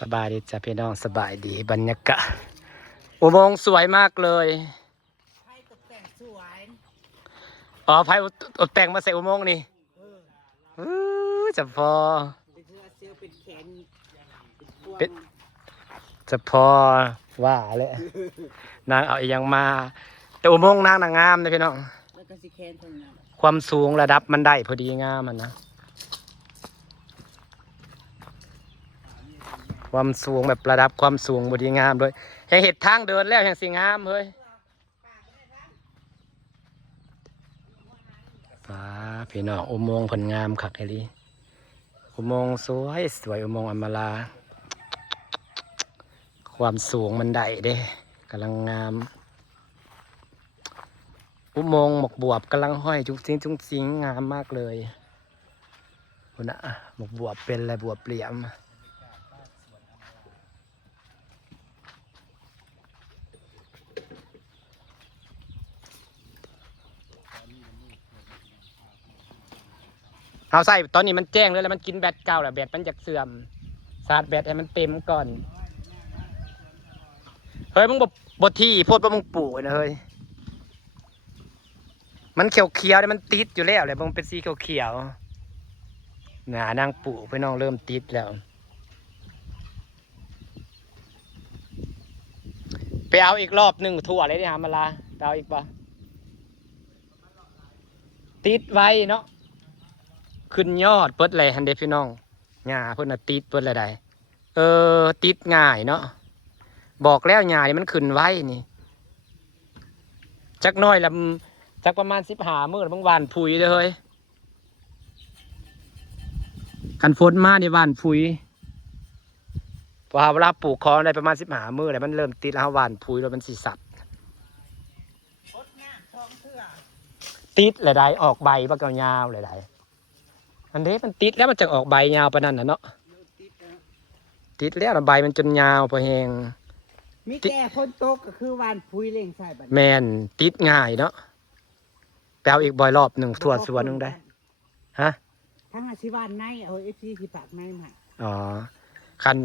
สบายดีจ้ะพี่น้องสบายดีบรรยากาศอุโมงค์สวยมากเลยไพ่ตกแต่งสวย อ๋อไพ่ตกแต่งมาใส่อุโมงค์นี่จะพอ เป็นเสื้อเสื้อเป็นแขนเป็นพวง เป็นจะพอว่าเลยนางเอาอีกอย่างมาแต่อุโมงค์นางงามนะพี่น้อง แล้วก็สีแขนเท่านั้น ความสูงระดับมันได้พอดีงามมันนะความสูงแบบระดับความสูงพอดีงามเลยยังเห็ดทางเดินแล้วยังสีงามเฮ้ยป้าพี่น้องอุโมงค์ผลงามคักไอ้ลีอุโมงค์สวยสวยอุโมงค์อมราความสูงมันได้เด้กำลังงามอุโมงค์หมกบวบกำลังห้อยจุกซิงจุกซิงงามมากเลยคุณน่ะหมกบวบเป็นอะไรบวบเหลี่ยมเอาใส่ตอนนี้มันแจ้งเลยแล้วมันกินแบตเก่าแหละแบตมันจะเสื่อมชาร์จแบตให้มันเต็มก่อนเฮ้ยมึงบทที่โพดว่ามึงปลูกนะเฮ้ยมันเขียวเขียวเนี่ยมันติดอยู่แล้วเลยมึงเป็นสีเขียวเขียวหนานางปลูกไปน้องเริ่มติดแล้วไปเอาอีกรอบหนึ่งทั่วเลยที่หามาลาไปเอาอีกปะติดไว้เนาะขึ้นยอดเปิดเลยฮันเดพี่น้องหญ้าเพิ่นน่ะติดเปิดเลยได้ติดง่ายเนาะบอกแล้วหญ้านี่มันขึ้นไว้นี่จักน้อยละจักประมาณ15 มื้อบางวันผุยเลยเฮ้ยกันฝนมาในวันผุยพอเวลาปลูกของได้ประมาณ15 มื้อแล้วมันเริ่มติดแล้ววันผุยแล้วมันสิสับ พดหน้าท้องเสื้อ ติดเลยได้ออกใบบักยาวเลยได้อันนี้มันติดแล้วมันจะออกใบยาวปะนั่นนะเนาะ ติดแล้ว ติดแล้วใบมันจนยาวพอแหง มีแก่คนโตกก็คือวานพุยเล่งใส่บัด แมนติดง่ายเนาะแปลอีกบ่อยรอบหนึ่งทั่วสวนหนึงได้ฮะ ทั้งอาชีวานในเอาเอฟซีที่ปากในมา อ๋อคัน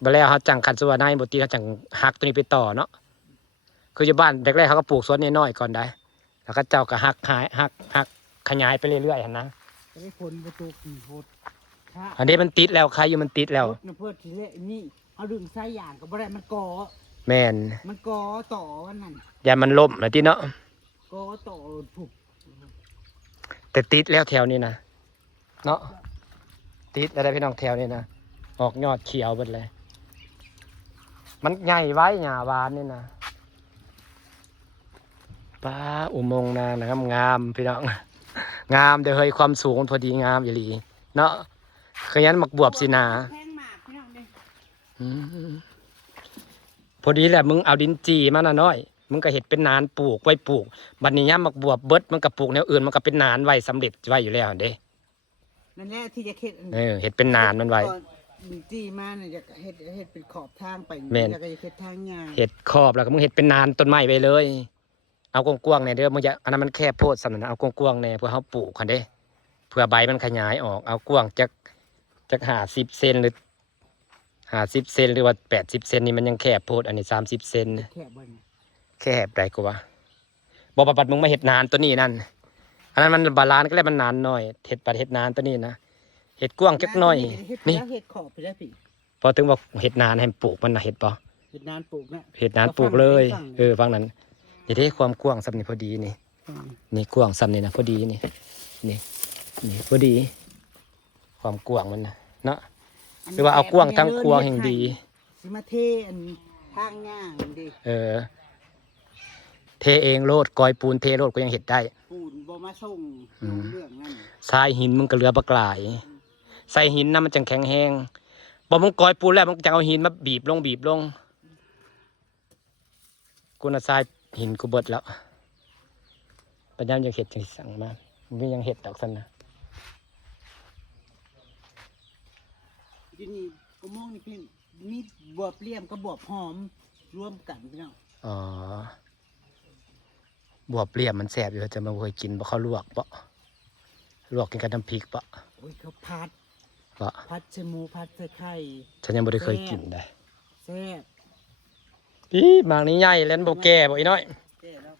ไปแล้วเขาจังคันสวนให้บตีเขาจังหักตัวนี้ไปต่อเนาะคืออยู่บ้านแรกๆเขาก็ปลูกสวนน้อยๆก่อนได้แล้วก็เจ้าก็หักขยายไปเรื่อยๆเห็นนะ จะได้ผลประตูกี่โพดถ้า อันนี้มันติดแล้วใครอยู่มันติดแล้ว พดนะเพื่อที่เละนี่เอาดึงไส้อย่างก็บ่ได้มันก่อ แมน มันก่อต่อวันนั้น อย่ามันล่มนะที่เนาะ ก่อต่อถูก แต่ติดแล้วแถวนี้นะเนาะติดอะไรพี่น้องแถวนี้นะออกยอดเขียวหมดเลย มันใหญ่ไว้หญ้าหวานนี่นะป้าอุโมงค์นางนะครับงามพี่น้องงามเดี๋ยวเฮ้ยความสูงมันพอดีงามอย่าลีเนาะขยันหมักบวบสินา แพงมากพี่น้องเด้ อืมพอดีแหละมึงเอาดินจีมาน่ะน้อยมึงก็เห็ดเป็นนานปลูกไว้ปลูกบัดนี้ย่ามหมักบวบเบิดมันก็ปลูกแนวอื่นมันก็เป็นนานไว้สำเร็จไว้อยู่แล้วเด้ นั่นแหละที่จะเฮ็ด เห็ดเป็นนานมันไว้ ดึงจี้มาเนี่ยจะเฮ็ดเป็นขอบทางไป แม่น แล้วก็จะเฮ็ดทางยาง เห็ดครอบแล้วก็มึงเห็ดเป็นนานต้นไม้ไปเลย เอากว้างๆเนี่ยเด้อมึงจะอันนั้นมันแค่โพดสำนักเอากว้างๆเนี่ยเพื่อเขาปลูกคันเด้เพื่อใบมันขยายออกเอากว้างจาก50 เซนหรือ50 เซนหรือว่า80 เซนนี่มันยังแคบโพดอันนี้30 เซน แค่บน แคบได้กูวะบอกปัดมึงมาเห็ดนานตัวนี้นั่นอันนั้นมันบาลานซ์ก็เลยมันนานหน่อยเห็ดปัดเห็ดนานตัวนี้นะเห็ดกว้างจักหน่อย นี่ นี่ เฮ็ดขอบไปได้พี่ พอถึงบอกเห็ดนานให้ปลูกมันนะเห็ดปะ เฮ็ดนานปลูกนะ เห็ดนานปลูกเลยฟังนั้นนี่ได้ความกว้างสำนี่พอดีนี่ นี่กว้างซ้ำนี่นะพอดีนี่นี่พอดี ความกว้างมันนะเนาะหรือว่าเอากว้างทั้งครัวแห่งดี สิมาเทอันทางย่างดิ เทเองโลดกอยปูนเทโลดก็ยังเห็ดได้ ปูนบ่มาส่งเรื่องนั้น ทรายหินมึงก็เหลือบักหลายใส่หินนะมันจังแข็งแห้งบ่มึงกอยปูนแล้วมึงจะเอาหินมาบีบลงกูน่ะทรายหินกูเบิดแล้วปัญญามยังเห็ดจังสั่งมามึงยังเห็ดดอกสันนะ ที่นี่ก็มองนี่พี่มีบวบเลี่ยมกับบวบหอมรวมกันพี่น้อง อ๋อ บวบเปลี่ยมมันแสบอยู่จะมาเคยกินบ่เขาลวกกินกับน้ำพริกปะ โอ้ยเขาพัด วะ พัดใส่หมูพัดใส่ไข่ ฉันยังบ่ได้เคยกินได้ แซ่บ อีหมากนี้ใหญ่แล้วมันบ่แก่บ่อีน้อย แซ่บแล้ว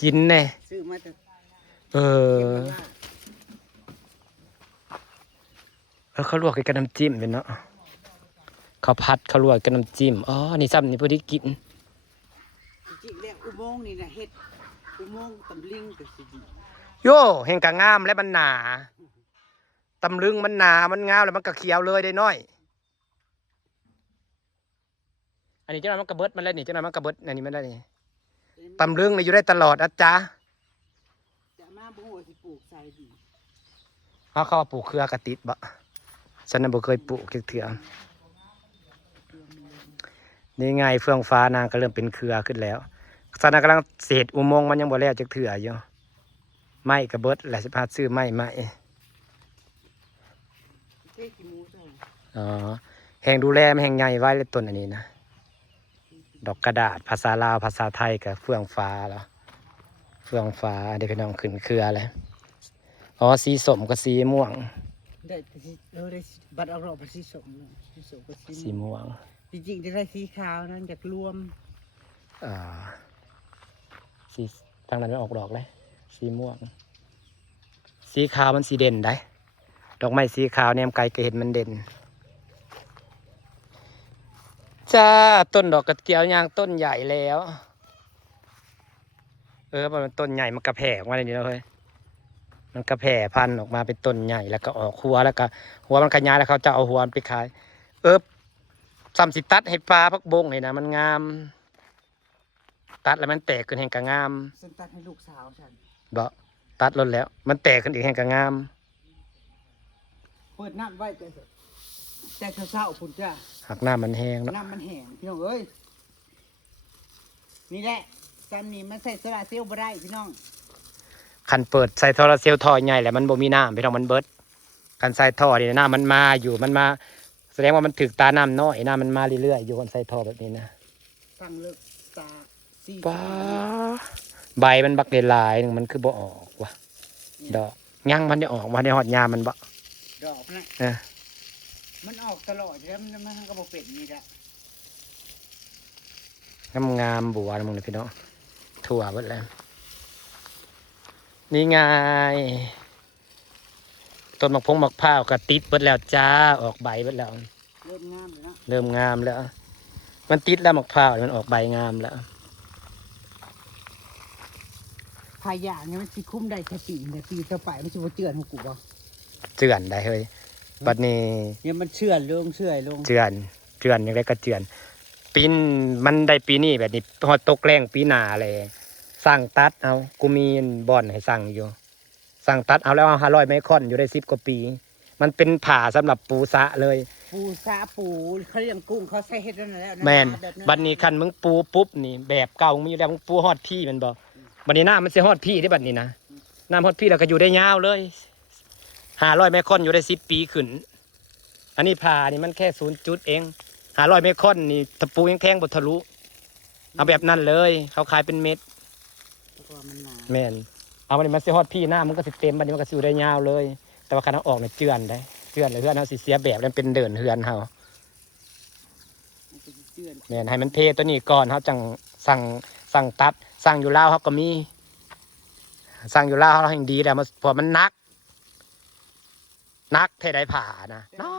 กินแน่ ซื้อมาจาก เออแล้วเขาลวกกับน้ำจิ้มเป็นเนาะเขาพัดเขาลวกกับน้ำจิ้มอ๋อนี่ซ้ำนี่พอดีกิน จริงๆแล้วอุโมงค์นี่นะเฮ็ดอุโมงค์ตำลิงก็สิดี โยเห็นกะงามและมันหนาตำลึงมันหนามันงามแล้วมันก็เขียวเลยได้น้อย อันนี้เจ้าหน้ามันกระเบิดมันแล้วนี่เจ้าหน้ามันกระเบิดอันนี้มันได้นี่ตำลึงนี่อยู่ได้ตลอดนะจ๊ะ จะมาบ่ฮู้ว่าสิปลูกใส่ดี เขาว่าปลูกเครือกระติดบ่ฉันน่ะบ่เคยปลูกเถื่อนี่ไงเฟื่องฟ้านางก็เริ่มเป็นเครือขึ้นแล้วฉันน่ะกำลังเศษอุโมงค์มันยังบ่แล้วจักเถื่ออยู่ไม้กระเบิดแหละสิพาซื้อไม้ เจ๊กี่หมูใส่ อ๋อแห่งดูแลมันแห่งใหญ่ไว้เลยต้นอันนี้นะดอกกระดาษภาษาลาวภาษาไทยกับเฟื่องฟ้าแล้วเฟื่องฟ้าเดี๋ยวพี่น้องขึ้นเครือเลยอ๋อสีส้มกับสีม่วง ได้สิได้บัตรออกดอกสีส้มสีส้มกับ สีม่วง จริงๆได้สีขาวนั่นอยากรวม อ่าสีทางนั้นไม่ออกดอกเลยสีม่วง สีขาวมันสีเด่นได้ดอกไม้สีขาวเนี่ยไกลก็เห็นมันเด่นจ้าต้นดอกกระเจียวยางต้นใหญ่แล้วมันต้นใหญ่มันกระแผ่ออกมาเลยนี่แล้วเฮ้ยมันกระแผ่พันธุ์ออกมาเป็นต้นใหญ่แล้วก็ออกหัวแล้วก็หัวมันขยายแล้วเขาจะเอาหัวมันไปขายซ้ำสิตัดให้ปลาพักบงเลยนะมันงาม ตัดแล้วมันแตกขึ้นแห่งกะงาม ฉันตัดให้ลูกสาวฉัน บ่ตัดลดแล้ว มันแตกขึ้นอีกแห่งกะงาม เปิดน้ำไว้แต่เช้าๆพุ่นจ้า หักหน้ามันแห้งเนาะ น้ำมันแห้งพี่น้องเอ้ยนี่แหละจำนี่มันใส่โซลาร์เซลล์บ่ได้พี่น้อง คันเปิดใส่โทรเซลล์ท่อใหญ่แหละมันบ่มีน้ำพี่น้องมันเบิดคันใส่ท่อนี่น้ำมันมาอยู่มันมา แสดงว่ามันถึกตาน้ำน้อยน้ำมันมาเรื่อยๆอยู่คันใส่ท่อแบบนี้นะ ฟังเลิกตาสี่ ป้าใบมันบักหลายๆนึงมันคือบ่ออกว่ะดอกยังมันได้ออกมาได้ฮอดยามมันบ่ ดอกนะ เออ มันออกตลอดอยู่แล้วมันก็บ่เป็นนี่แหละ งามๆบัวนะมึงเลยพี่น้องถั่วเบิดแล้วนี่ไงต้นมะพร้าวก็ติดเบิดแล้วจ้าออกใบเบิดแล้ว เริ่มงามเลยเนาะ เริ่มงามแล้ว มันติดแล้วมะพร้าวมันออกใบงามแล้ว พายางเนี่ยมันสิคุ้มได้แค่ปีแต่ปีต่อไปมันสิบ่เจือนของกูบ่ เจือนได้เฮ้ยบัดนี้ เนี่ยมันเชื่อนลงเชื่อยลง เจือนยังไงก็เจือนปีนมันได้ปีนี้แบบนี้พอตกแรงปีหน้าเลยสั่งตัดเอากูมีบ่อนให้สั่งอยู่สั่งตัดเอาแล้วเอา500 ไมครอนอยู่ได้10 กว่าปี มันเป็นผ่าสำหรับปูสะเลย ปูซาปูเขาเลี้ยงกุ้งเขาใส่เฮ็ดนั่นแล้วะ แม่น แบบ บัดนี้คันมึงปูปุ๊บนี่แบบเก่ามึงอยู่แล้วมึงปูฮอดพี่มันบ่บัดนี้น้ามันสิฮอดพี่ได้บัดนี้นะน้ำฮอดพี่แล้วก็อยู่ได้ยาวเลย500 ไมครอนอยู่ได้10 ปีขึ้น อันนี้ผ่านี่มันแค่0 จุดเอง500 ไมครอนนี่ตะปูยังแทงบ่ทะลุเอาแบบนั้นเลยเขาขายเป็นเม็ด เพราะว่ามันหนา แม่นเอาบัดนี้มันสิฮอดพี่หน้ามันก็สิเต็มบัดนี้มันก็สิอยู่ได้ยาวเลย แต่ว่าคันเอาออกเนี่ยเจือนได้เจือนเลยเฮือนเฮาสิเสียแบบแล้วเป็นเดินเฮือนเฮา มันจะเจือน แม่นให้มันเทตัวนี้ก่อนเฮาจังสั่งตัดสั่งอยู่ลาวเฮาก็มีสั่งอยู่ลาวเฮาแห่งดีแล้วมันเพอมันนักเท่าใดผ่านะนั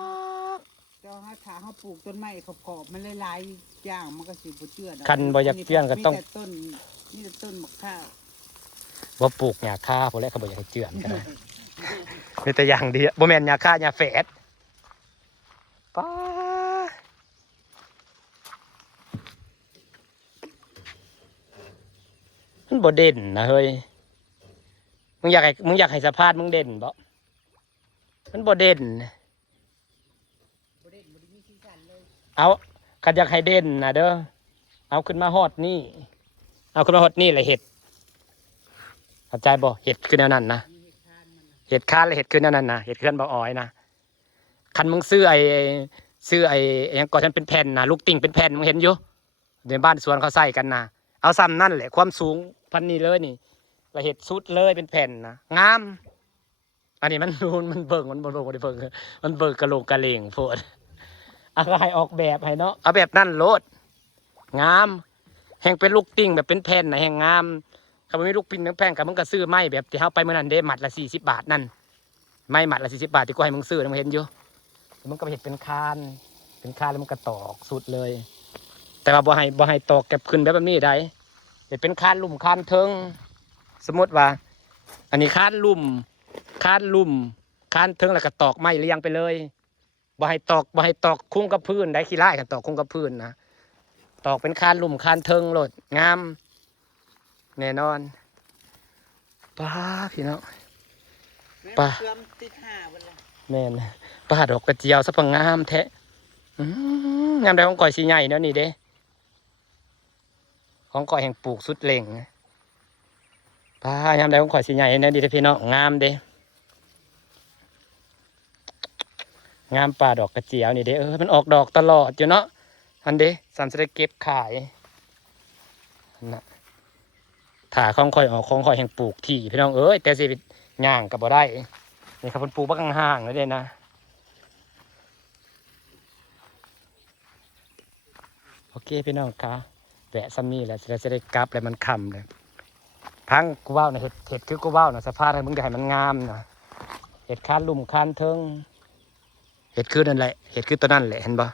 ก เจ้าถ้าเขาปลูกต้นไม้ขอบๆมันหลายๆอย่างมันก็สิบ่เจือน คันบ่อยากเจือนก็ต้อง มีแต่ต้นนี่แต่ต้นมะพร้าว บ่ปลูกหญ้าคาพุ่นแหละเขาบ่อยากให้เจือนกันนะ มีแต่อย่างเดียวบ่แม่นหญ้าคาหญ้าแฝดป้ามันบ่เด่นนะเฮ้ยมึงอยากให้สะพานมึงเด่นบ่มันบ่เด่น บ่ได้มีสีสันเลย เอาขันอยากให้เด่นนะเด้อเอาขึ้นมาฮอดนี่เอาขึ้นมาฮอดนี่แหละเห็ดเข้าใจบ่เห็ดคือแนวนั้นนะ มีเห็ดทานมันน่ะ เห็ดค้านและเห็ดคือแนวนั้นนะเห็ดเคลื่อนบ่อ้อยนะคันมึงซื้อไอ้หยังก่อนฉันเป็นแผ่นนะลูกติ่งเป็นแผ่นมึงเห็นอยู่ในบ้านสวนเขาใส่กันนะเอาซ้ำนั่นแหละความสูงพันนี้เลยนี่ละเห็ดสุดเลยเป็นแผ่นนะงาม อันนี้มันนูนมันเบิ่งมันบ่เบิ่งบ่ได้เบิ่งมันเบิ่งกะโหลกกะเหลงโพดเอาก็ให้ออกแบบให้เนาะเอาแบบนั่นโลดงามแห่งเป็นลูกติ้งแบบเป็นแผ่นน่ะแห่งงามถ้าบ่มีลูกปิ้งแผ่นก็มึงก็ซื้อไม้แบบที่เฮาไปมื้อนั้นเด้หมัดละ40 บาทนั่นไม้หมัดละ40 บาทที่กูให้มึงซื้อมึงเห็นอยู่มึงก็ไปเฮ็ดเป็นคานแล้วมันก็ตอกสุดเลย แต่ว่าบ่ให้ตอกเก็บขึ้นแบบนี้ได้เฮ็ดเป็นคานลุ่มคานเทิงสมมุติว่า อันนี้คานลุ่มคานเทิงแล้วก็ตอกไม้เรียงไปเลยบ่ให้ตอกคุ้งกับพื้นได้ขี้ไล่กันตอกคุ้งกับพื้นนะตอกเป็นคานลุ่มคานเทิงโลดงามแน่นอนป้าพี่น้อง ป่ะ เชื่อมติดห้าวันละ แม่นป้าดอกกระเจียวสะพังงามแท้งามได้ของก่อยสีใหญ่เนาะนี่เด้ของก่อยแห่งปลูกสุดเล่งป้ายามได้ของก่อยสีใหญ่เนาะดีเด้พี่น้องงามเด้งามป่าดอกกระเจียวนี่เด้มันออกดอกตลอดอยู่เนาะอันเด้สันจะได้เก็บขายนะถ่าของก่อยออกของก่อยแห่งปลูกที่พี่น้องแต่สิย่างกับบ่ได้นี่ครับเพิ่นปลูกบักห่างๆแล้วเด้นะโอเคพี่น้องคะแวะซ้ำนี่แหละจะได้กลับแล้วมันค่ำเลยพังกูว่าวนะเห็ดคือกูว่าวนะสภาพให้มึงได้ให้มันงามนะเห็ดคานลุ่มคานเทิงเห็ดคือนั่นแหละเห็ดคือตัวนั่นแหละเห็นปะ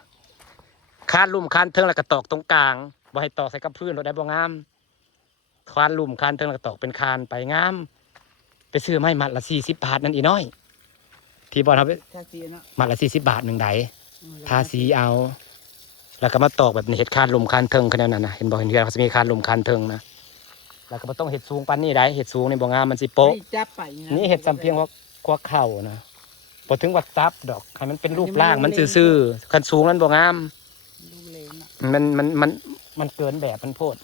คานลุ่มคานเทิงแล้วก็ตอกตรงกลางบ่ให้ตอกใส่กับพื้นเราได้บ่งามคานลุ่มคานเทิงแล้วก็ตอกเป็นคานไปงามไปซื้อไม้มัดละ40 บาทนั่นอีน้อยที่บอลเขาไป ถ้าสีเนาะ มัดละ40 บาทหนึ่งไดทาสีเอาแล้วก็มาตอกแบบนี้เห็ดคานลุ่มคานเทิงขนาดนั้นนะเห็นบอกเห็นที่เขาจะมีคานลุ่มคานเทิงนะแล้วก็บ่ต้องเห็ดสูงปันนี่ได้เห็ดสูงในบ่งามมันสิโป๊ะ ไม่จับไปะ นี่เห็ดสำเพียงว่าควักเข่านะพอถึงวัดซับดอกให้มันเป็นรูปร่างมันซื่อๆคันสูงนั้นบ่งาม ลูกเลงอะ มันเกินแบบมันโพด